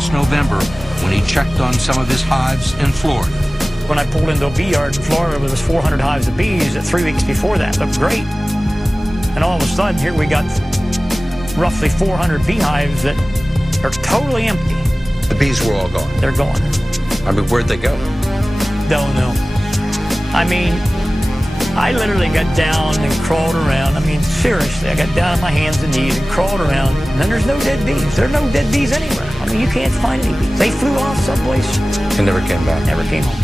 last November when he checked on some of his hives in Florida. When I pulled into a bee yard in Florida, there was 400 hives of bees that 3 weeks before that looked great. And all of a sudden, here we got roughly 400 beehives that are totally empty. The bees were all gone. They're gone. I mean, where'd they go? Don't know. I mean, I literally got down and crawled around. I mean, seriously, I got down on my hands and knees and crawled around. And then there's no dead bees. There are no dead bees anywhere. I mean, you can't find any bees. They flew off someplace. And never came back? Never came home.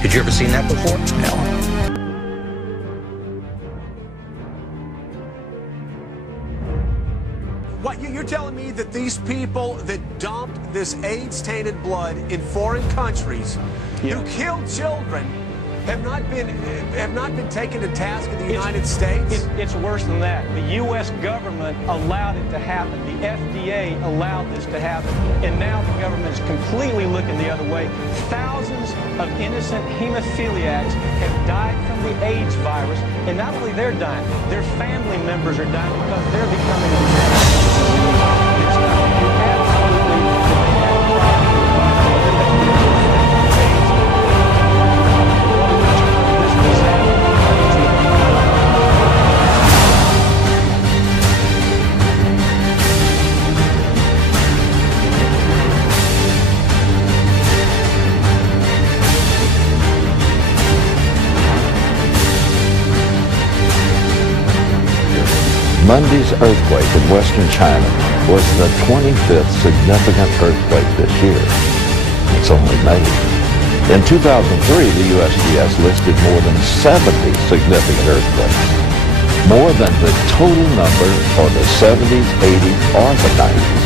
Had you ever seen that before? No. What, you're telling me that these people that dumped this AIDS-tainted blood in foreign countries, who killed children, have not been taken to task in the United States? It's worse than that. The U.S. government allowed it to happen. The FDA allowed this to happen. And now the government is completely looking the other way. Thousands of innocent hemophiliacs have died from the AIDS virus. And not only they're dying, their family members are dying because they're becoming infected. Monday's earthquake in western China was the 25th significant earthquake this year. It's only May. In 2003, the USGS listed more than 70 significant earthquakes, more than the total number for the 70s, 80s, or the 90s.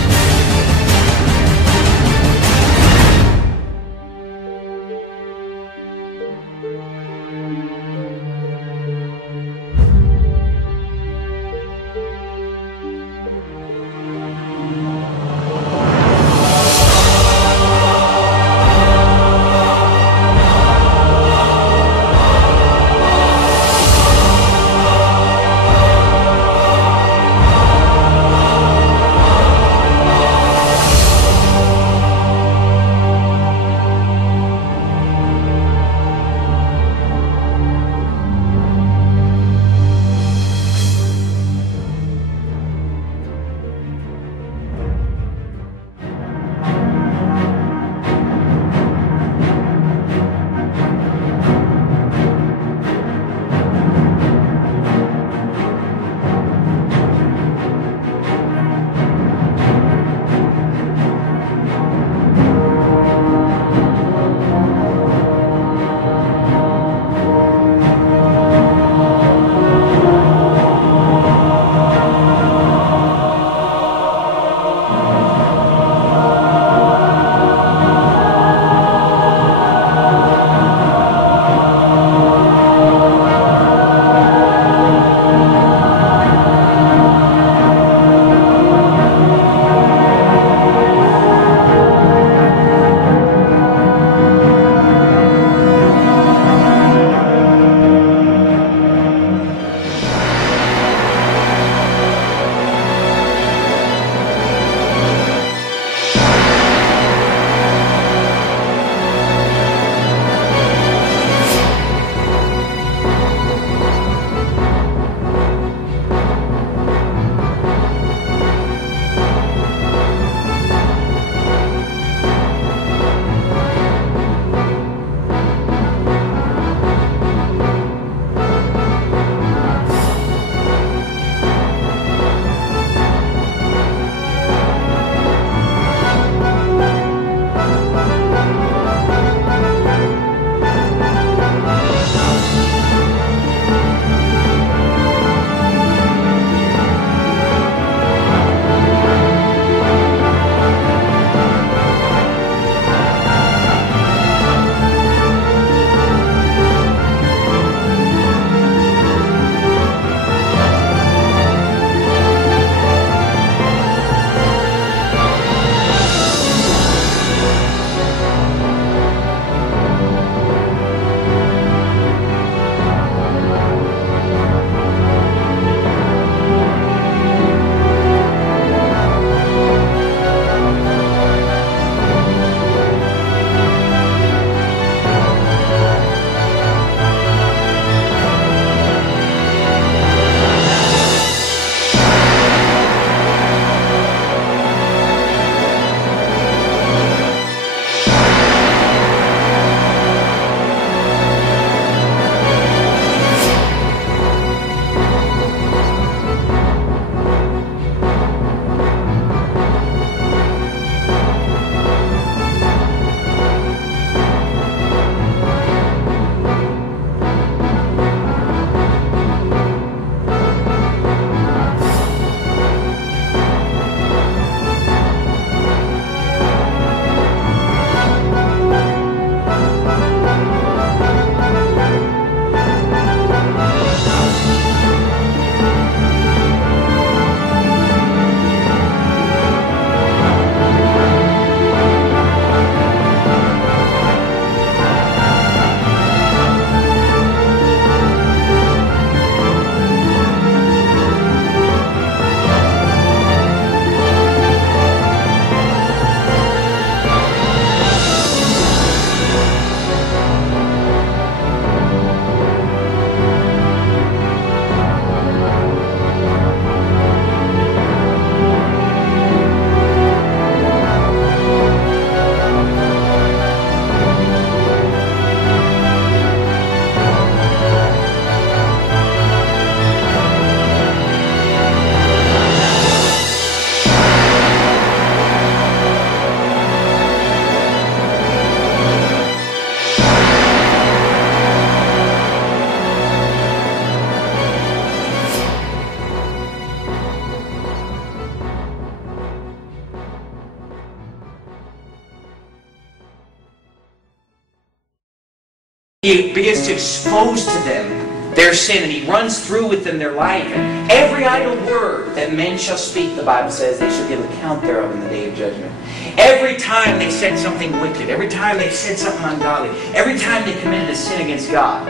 He begins to expose to them their sin, and he runs through with them their life. And every idle word that men shall speak, the Bible says, they shall give account thereof in the day of judgment. Every time they said something wicked, every time they said something ungodly, every time they committed a sin against God,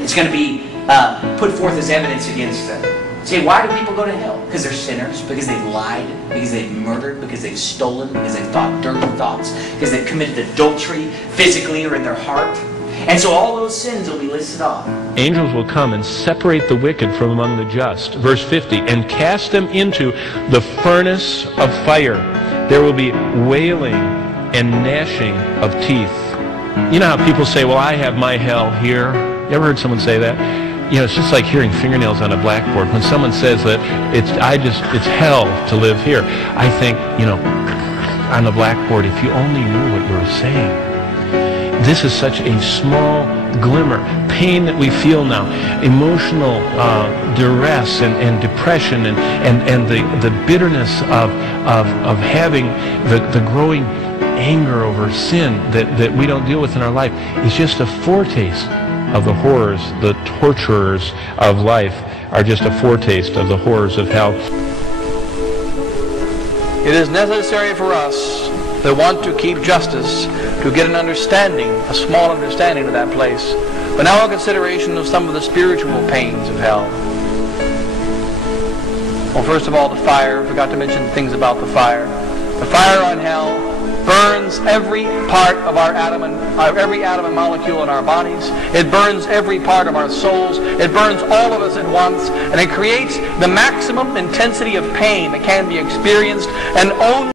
it's going to be put forth as evidence against them. Say, why do people go to hell? Because they're sinners, because they've lied, because they've murdered, because they've stolen, because they've thought dirty thoughts, because they've committed adultery physically or in their heart. And so all those sins will be listed off. Angels will come and separate the wicked from among the just. Verse 50, and cast them into the furnace of fire. There will be wailing and gnashing of teeth. You know how people say, well, I have my hell here. You ever heard someone say that? You know, it's just like hearing fingernails on a blackboard. When someone says that it's hell to live here, I think, you know, on the blackboard, if you only knew what you were saying. This is such a small glimmer. Pain that we feel now, emotional duress and depression and the bitterness of having the growing anger over sin that we don't deal with in our life is just a foretaste of the horrors. The torturers of life are just a foretaste of the horrors of hell. It is necessary for us that want to keep justice to get an understanding, a small understanding of that place. But now a consideration of some of the spiritual pains of hell. Well, first of all, the fire. I forgot to mention things about the fire. The fire on hell burns every part of our every atom and molecule in our bodies. It burns every part of our souls. It burns all of us at once, and it creates the maximum intensity of pain that can be experienced, and only